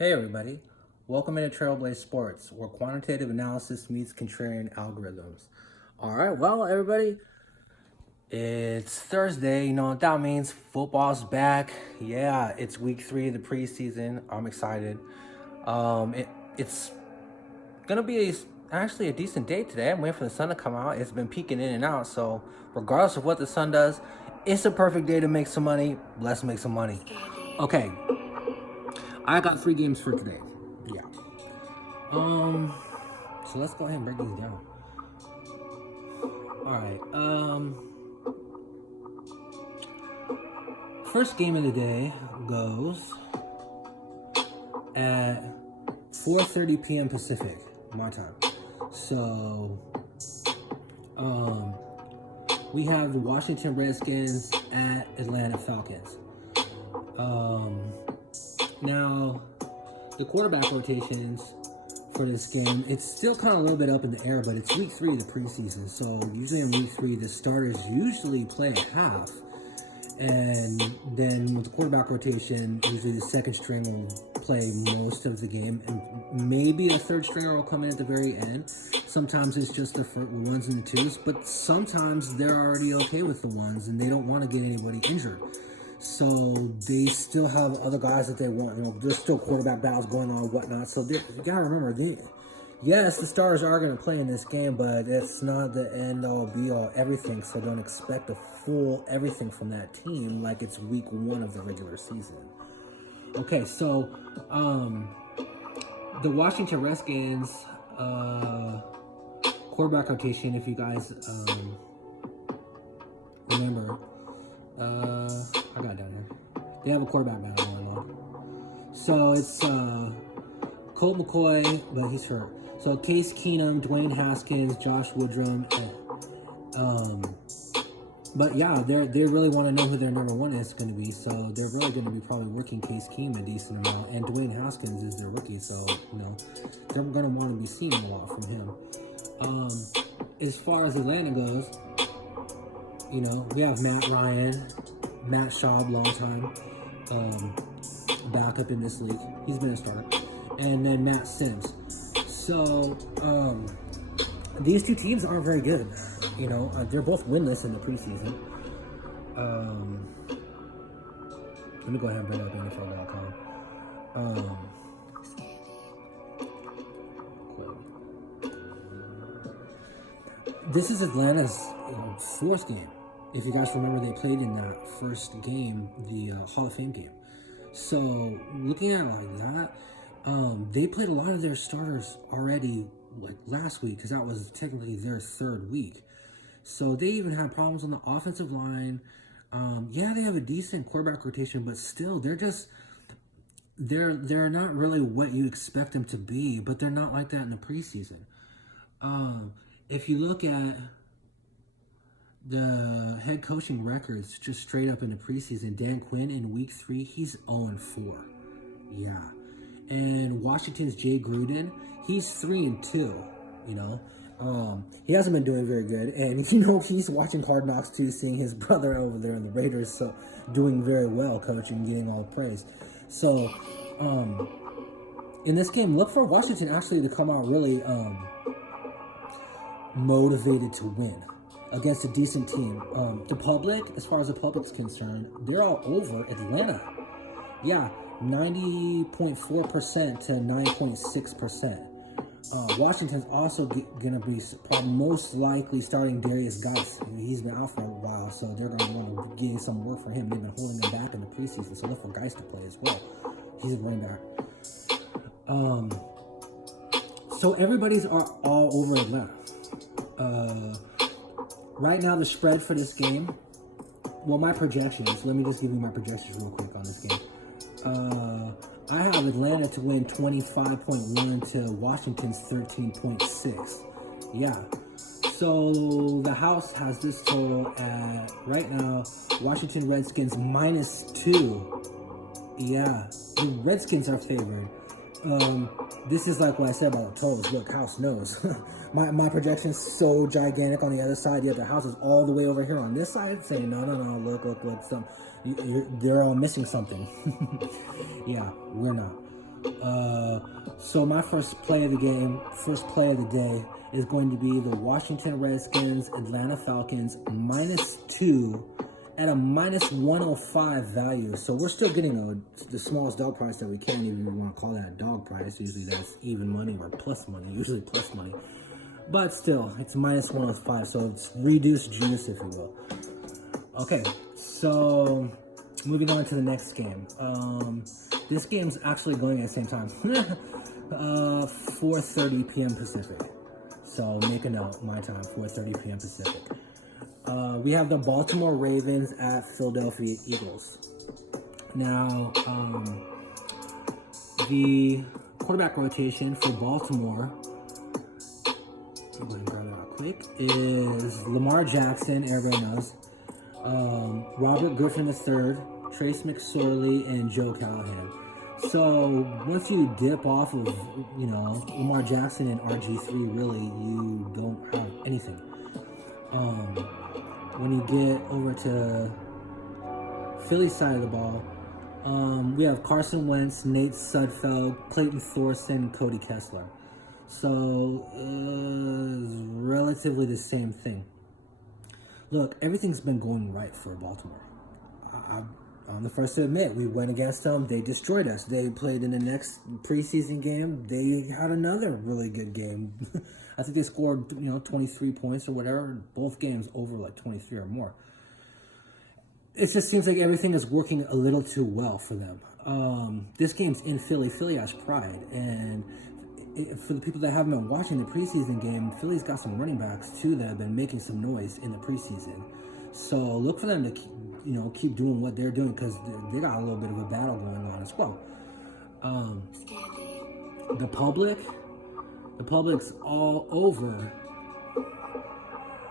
Hey everybody, welcome into Trailblaze Sports, where quantitative analysis meets contrarian algorithms. Alright, well everybody, it's Thursday, you know what that means, football's back. Yeah, it's week 3 of the preseason, I'm excited. It's gonna be actually a decent day today. I'm waiting for the sun to come out. It's been peeking in and out, so regardless of what the sun does, it's a perfect day to make some money. Let's make some money. Okay, I got 3 games for today. Yeah. So let's go ahead and break these down. Alright, first game of the day goes at 4:30 p.m. Pacific, my time. So, we have the Washington Redskins at Atlanta Falcons. Now, the quarterback rotations for this game, it's still kind of a little bit up in the air, but it's week 3 of the preseason. So usually in week 3, the starters usually play a half. And then with the quarterback rotation, usually the second string will play most of the game. And maybe a third stringer will come in at the very end. Sometimes it's just the ones and the twos, but sometimes they're already okay with the ones and they don't want to get anybody injured. So they still have other guys that they want. You know, there's still quarterback battles going on and whatnot. So you gotta remember, yes, the stars are gonna play in this game, but it's not the end all be all everything. So don't expect a full everything from that team like it's week 1 of the regular season. Okay, so the Washington Redskins quarterback rotation, if you guys remember. I got it down here. They have a quarterback battle going on. So it's Colt McCoy, but he's hurt. So Case Keenum, Dwayne Haskins, Josh Woodrum. But yeah, they really want to know who their number 1 is going to be. So they're really going to be probably working Case Keenum a decent amount. And Dwayne Haskins is their rookie, so you know they're going to want to be seeing a lot from him. As far as Atlanta goes, you know, we have Matt Ryan, Matt Schaub, long time backup in this league. He's been a starter. And then Matt Sims. So, these two teams aren't very good. You know, they're both winless in the preseason. Let me go ahead and bring up NFL.com. This is Atlanta's 4th game. If you guys remember, they played in that first game, the Hall of Fame game. So, looking at it like that, they played a lot of their starters already, like last week, because that was technically their 3rd week. So, they even had problems on the offensive line. Yeah, they have a decent quarterback rotation, but still, they're not really what you expect them to be, but they're not like that in the preseason. If you look at the head coaching records just straight up in the preseason, Dan Quinn in week 3, he's 0-4. Yeah. And Washington's Jay Gruden, he's 3-2, you know. He hasn't been doing very good. And, you know, he's watching Hard Knocks too, seeing his brother over there in the Raiders, so doing very well, coaching, getting all praise. So, in this game, look for Washington actually to come out really motivated to win against a decent team. The public, as far as the public's concerned, they're all over Atlanta. Yeah, 90.4% to 9.6%. Washington's also going to be most likely starting Darius Geis. I mean, he's been out for a while, so they're going to want to get some work for him. They've been holding him back in the preseason, so look for Geis to play as well. He's a running back. So everybody's all over Atlanta. Right now, the spread for this game, well, my projections, let me just give you my projections real quick on this game. I have Atlanta to win 25.1 to Washington's 13.6. Yeah. So the house has this total at, right now, Washington Redskins -2. Yeah. The Redskins are favored. This is like what I said about the totals. Look, house knows. my projection's so gigantic on the other side, yet the house is all the way over here on this side saying, no, look, they're all missing something. Yeah, we're not. So my first play of the day is going to be the Washington Redskins, Atlanta Falcons, -2 at a -105 value. So we're still getting the smallest dog price that we can, even if you want to call that a dog price. Usually that's even money or plus money, usually plus money. But still, it's -105, so it's reduced juice, if you will. Okay, so moving on to the next game. This game's actually going at the same time. 4:30 p.m. Pacific. So make a note, my time, 4:30 p.m. Pacific. We have the Baltimore Ravens at Philadelphia Eagles. Now, the quarterback rotation for Baltimore, I'm going to grab it out quick, is Lamar Jackson, everybody knows, Robert Griffin III, Trace McSorley, and Joe Callahan. So once you dip off of, Lamar Jackson and RG3, really, you don't have anything. When you get over to Philly's side of the ball, we have Carson Wentz, Nate Sudfeld, Clayton Thorson, Cody Kessler. So relatively the same thing. Look, everything's been going right for Baltimore. I'm the first to admit, we went against them. They destroyed us. They played in the next preseason game. They had another really good game. I think they scored, 23 points or whatever. Both games over like 23 or more. It just seems like everything is working a little too well for them. This game's in Philly. Philly has pride. And for the people that haven't been watching the preseason game, Philly's got some running backs too that have been making some noise in the preseason. So look for them to keep doing what they're doing, because they got a little bit of a battle going on as well. The public's all over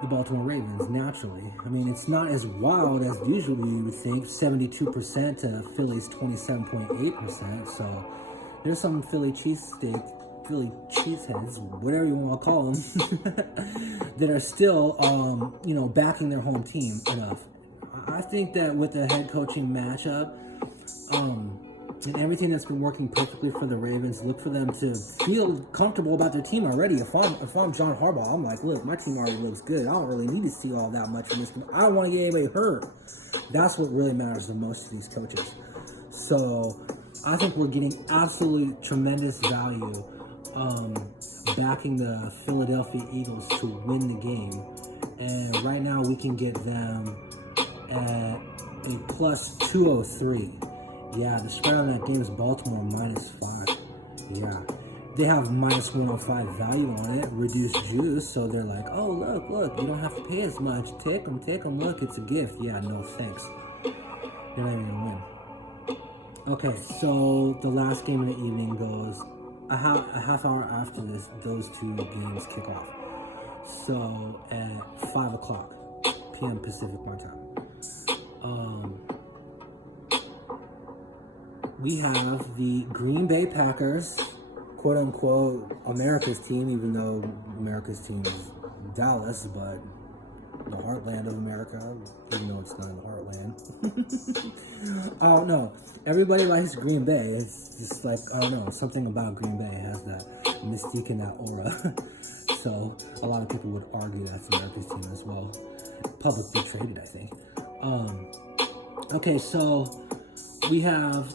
the Baltimore Ravens, naturally. I mean, it's not as wild as usually you would think, 72% to Philly's 27.8%. So there's some Philly cheeseheads, whatever you want to call them, that are still, backing their home team enough. I think that with the head coaching matchup, and everything that's been working perfectly for the Ravens, look for them to feel comfortable about their team already. If I'm John Harbaugh, I'm like, look, my team already looks good. I don't really need to see all that much from this. I don't want to get anybody hurt. That's what really matters the most to these coaches. So I think we're getting absolutely tremendous value backing the Philadelphia Eagles to win the game. And right now we can get them at a +203. Yeah, the spread on that game is Baltimore -5. Yeah, they have -105 value on it, reduced juice. So they're like, oh, look, you don't have to pay as much. Take them, look, it's a gift. Yeah, no thanks. You're not even gonna win. Okay, so the last game of the evening goes a half hour after those two games kick off. So at 5:00 p.m. Pacific my time. We have the Green Bay Packers, quote unquote, America's team, even though America's team is Dallas, but the heartland of America, even though it's not in the heartland. I don't know. Everybody likes Green Bay. It's just like, I don't know, something about Green Bay has that mystique and that aura. So a lot of people would argue that's America's team as well. Publicly traded, I think. Okay, so we have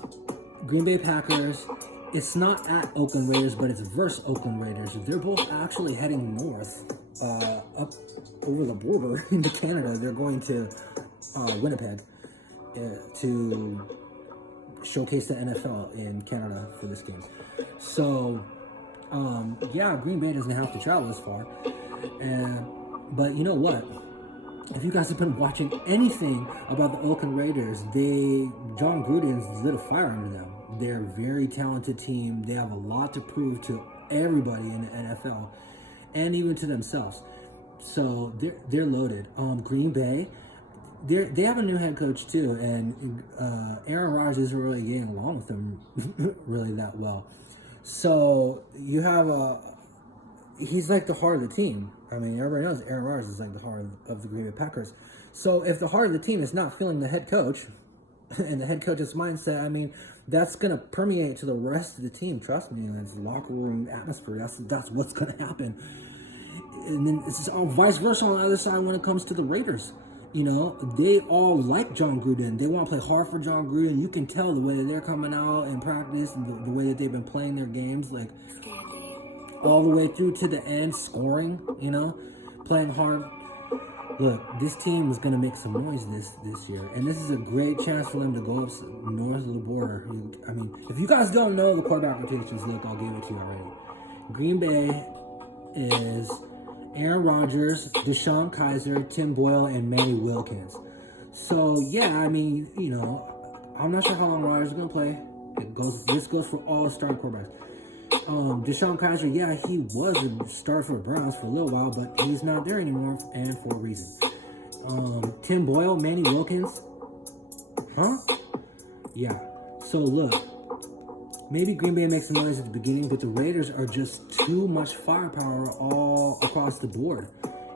Green Bay Packers. It's not at Oakland Raiders, but it's versus Oakland Raiders. They're both actually heading north, up over the border into Canada. They're going to Winnipeg to showcase the NFL in Canada for this game. So, Green Bay doesn't have to travel as far. But you know what? If you guys have been watching anything about the Oakland Raiders, John Gruden's lit a fire under them. They're a very talented team. They have a lot to prove to everybody in the NFL and even to themselves. So they're loaded. Green Bay, they have a new head coach too, and Aaron Rodgers isn't really getting along with them really that well. So you have he's like the heart of the team. I mean, everybody knows Aaron Rodgers is like the heart of the Green Bay Packers. So if the heart of the team is not feeling the head coach and the head coach's mindset, I mean, that's gonna permeate to the rest of the team. Trust me, it's locker room atmosphere. That's what's gonna happen. And then it's all vice versa on the other side when it comes to the Raiders. You know, they all like John Gruden. They want to play hard for John Gruden. You can tell the way that they're coming out in practice and the way that they've been playing their games, like all the way through to the end, scoring, you know, playing hard. Look, this team is going to make some noise this year, and this is a great chance for them to go up north of the border. I mean, if you guys don't know the quarterback rotations, look, I'll give it to you already. Green Bay is Aaron Rodgers, Deshaun Kaiser, Tim Boyle, and Manny Wilkins. So, yeah, I mean, you know, I'm not sure how long Rodgers is going to play. This goes for all starting quarterbacks. Deshaun Kaiser, yeah, he was a starter for the Browns for a little while, but he's not there anymore, and for a reason. Tim Boyle, Manny Wilkins, huh? Yeah. So look, maybe Green Bay makes some noise at the beginning, but the Raiders are just too much firepower all across the board.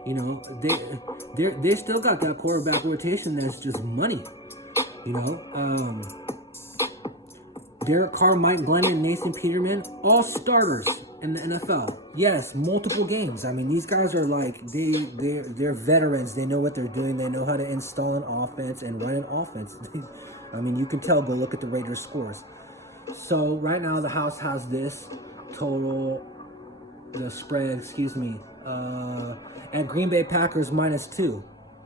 You know, they still got that quarterback rotation that's just money. You know, Derek Carr, Mike Glennon, and Nathan Peterman, all starters in the NFL. Yes, multiple games. I mean, these guys are like, they're veterans. They know what they're doing. They know how to install an offense and run an offense. I mean, you can tell, go look at the Raiders' scores. So, right now, the house has this total, the spread, at Green Bay Packers -2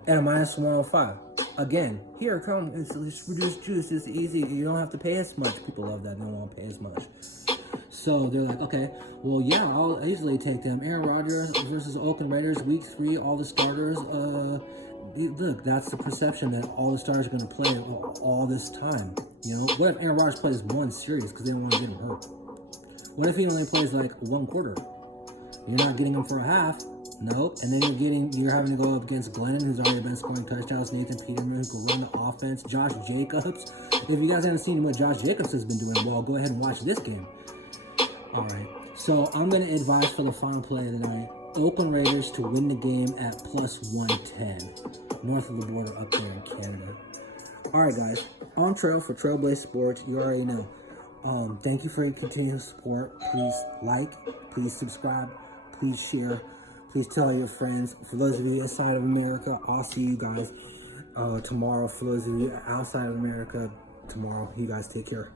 and a -105. Again, here, come, it's reduced juice, it's easy, you don't have to pay as much. People love that, they don't want to pay as much. So they're like, okay, well, yeah, I'll easily take them. Aaron Rodgers versus Oakland Raiders, week 3, all the starters. Look, that's the perception that all the stars are going to play all this time. You know, what if Aaron Rodgers plays one series because they don't want to get him hurt? What if he only plays like one quarter? You're not getting him for a half. Nope. And then you're having to go up against Glennon, who's already been scoring touchdowns, Nathan Peterman, who can run the offense, Josh Jacobs. If you guys haven't seen what Josh Jacobs has been doing, well, go ahead and watch this game. All right. So I'm going to advise for the final play of the night, Oakland Raiders to win the game at +110, north of the border up there in Canada. All right, guys. On trail for Trailblaze Sports, you already know. Thank you for your continued support. Please like, please subscribe, please share. Please tell your friends. For those of you inside of America, I'll see you guys tomorrow. For those of you outside of America, tomorrow. You guys take care.